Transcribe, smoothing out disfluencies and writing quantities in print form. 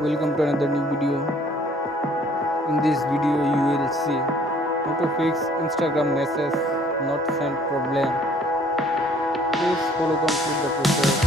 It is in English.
Welcome to another new video. In this video you will see how to fix Instagram message not sent problem. Please follow complete the process.